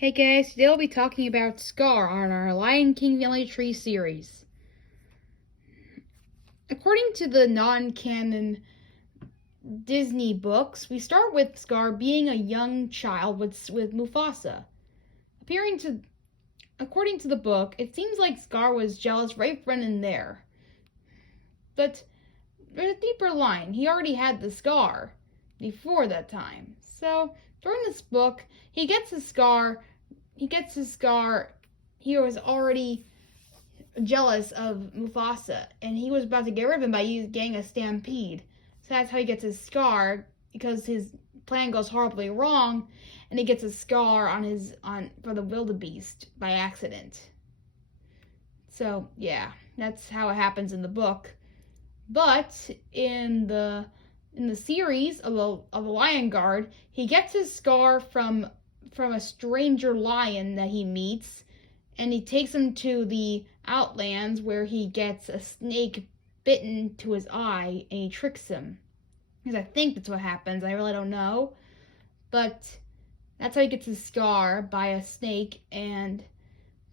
Hey guys, today we'll be talking about Scar on our Lion King Family Tree series. According to the non-canon Disney books, we start with Scar being a young child with Mufasa. According to the book, it seems like Scar was jealous right then and there. But there's a deeper line. He already had the scar before that time. So during this book, he gets his scar. He was already jealous of Mufasa, and he was about to get rid of him by getting a stampede. So that's how he gets his scar, because his plan goes horribly wrong, and he gets a scar for the wildebeest by accident. So yeah, that's how it happens in the book. But in the series of the Lion Guard, he gets his scar from a stranger lion that he meets, and he takes him to the Outlands where he gets a snake bitten to his eye, and he tricks him. Because I think that's what happens. I really don't know, but that's how he gets his scar, by a snake, and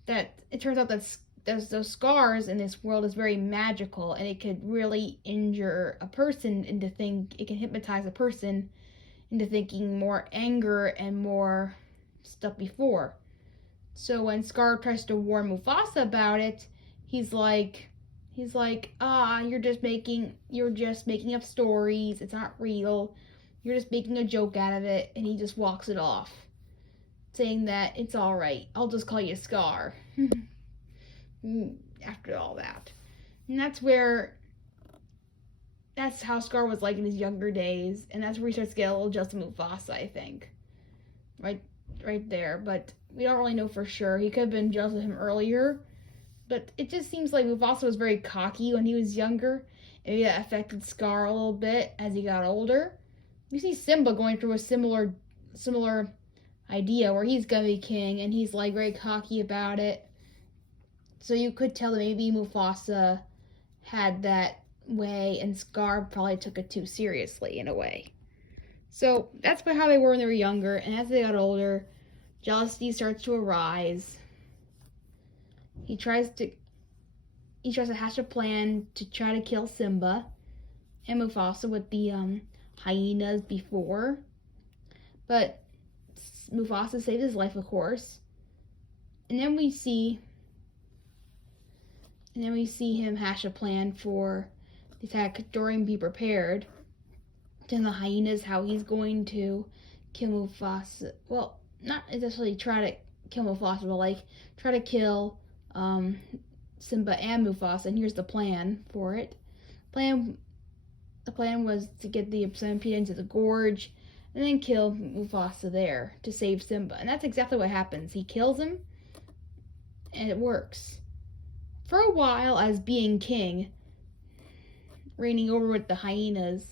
that it turns out that those scars in this world is very magical, and it could really injure a person it can hypnotize a person into thinking more anger and more stuff before. So when Scar tries to warn Mufasa about it, he's like, you're just making up stories. It's not real. You're just making a joke out of it, and he just walks it off, saying that it's all right. I'll just call you Scar. After all that, and that's how Scar was like in his younger days, and that's where he starts to get a little jealous of Mufasa, I think. Right there, but we don't really know for sure. He could have been jealous of him earlier, but it just seems like Mufasa was very cocky when he was younger, and maybe that affected Scar a little bit as he got older. You see Simba going through a similar idea where he's gonna be king, and he's like very cocky about it. So you could tell that maybe Mufasa had that way, and Scar probably took it too seriously in a way. So that's how they were when they were younger, and as they got older, jealousy starts to arise. He tries to hatch a plan to try to kill Simba and Mufasa with the hyenas before, but Mufasa saved his life, of course. And then we see him hatch a plan for the attack during Be Prepared. Then the hyenas, how he's going to kill Mufasa. Well, not necessarily try to kill Mufasa, but like try to kill Simba and Mufasa. And here's the plan for it. The plan was to get the stampede into the gorge and then kill Mufasa there to save Simba. And that's exactly what happens. He kills him, and it works. For a while, as being king, reigning over with the hyenas,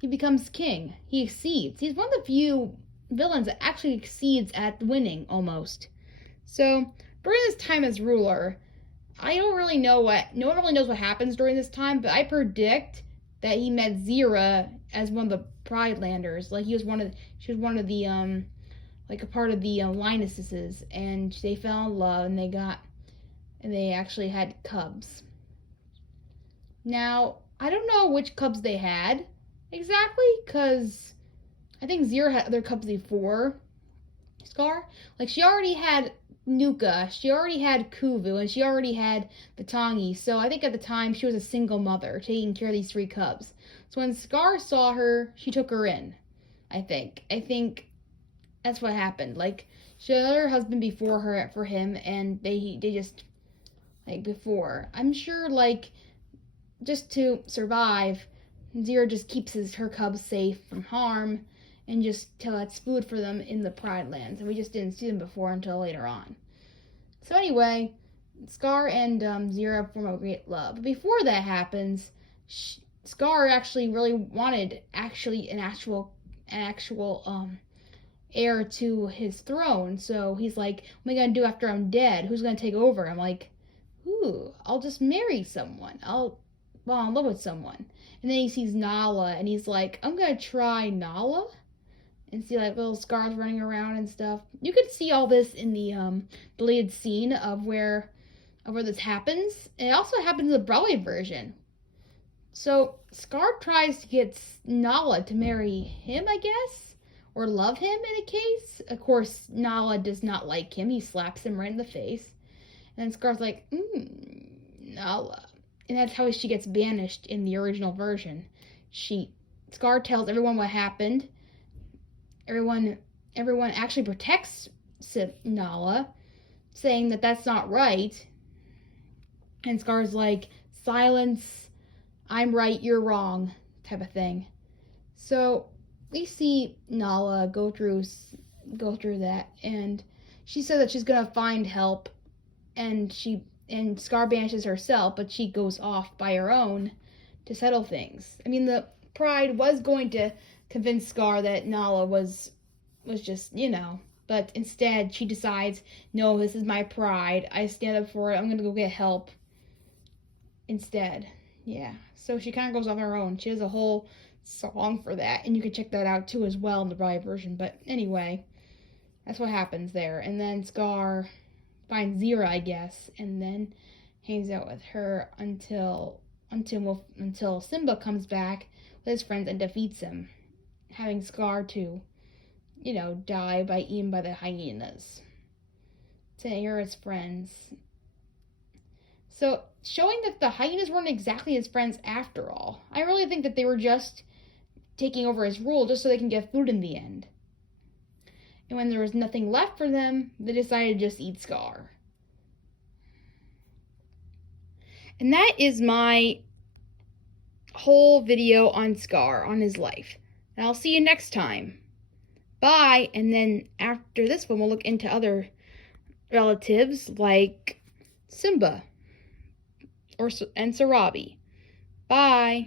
he becomes king. He exceeds. He's one of the few villains that actually exceeds at winning, almost. So, during this time as ruler, no one really knows what happens during this time, but I predict that he met Zira as one of the Pride Landers. Like, she was one of the, like a part of the lionesses, and they fell in love, and they actually had cubs. Now, I don't know which cubs they had exactly, because I think Zira had other cubs before Scar. Like, she already had Nuka, she already had Kuvu, and she already had the Tongi. So I think at the time she was a single mother taking care of these 3 cubs. So when Scar saw her, she took her in. I think that's what happened. Like, she had her husband before her for him, and they just like before. I'm sure, like, just to survive, Zira just keeps her cubs safe from harm, and just till it's food for them in the Pride Lands, and we just didn't see them before until later on. So anyway, Scar and Zira form a great love. But before that happens, Scar actually really wanted an actual heir to his throne. So he's like, what am I gonna do after I'm dead? Who's gonna take over? I'm like, I'll just marry someone. I'll fall in love with someone. And then he sees Nala, and he's like, I'm gonna try Nala. and see like little scars running around and stuff. You could see all this in the deleted scene of where this happens. And it also happens in the Broadway version. So Scar tries to get Nala to marry him, I guess, or love him in a case. Of course, Nala does not like him. He slaps him right in the face. And then Scar's like, Nala. And that's how she gets banished in the original version. Scar tells everyone what happened. Everyone actually protects Nala, saying that that's not right. And Scar's like, silence, I'm right, you're wrong, type of thing. So we see Nala go through that, and she says that she's gonna find help, and Scar banishes herself, but she goes off by her own to settle things. I mean, the Pride was going to convince Scar that Nala was just, but instead she decides, no, this is my pride. I stand up for it. I'm gonna go get help instead. Yeah. So she kind of goes on her own. She has a whole song for that, and you can check that out too as well in the Broadway version. But anyway, that's what happens there. And then Scar finds Zira, I guess, and then hangs out with her until Simba comes back with his friends and defeats him, having Scar to, die eaten by the hyenas. Saying you're his friends. So, showing that the hyenas weren't exactly his friends after all. I really think that they were just taking over his rule just so they can get food in the end. And when there was nothing left for them, they decided to just eat Scar. And that is my whole video on Scar, on his life. And I'll see you next time. Bye. And then after this one, we'll look into other relatives like Simba and Sarabi. Bye.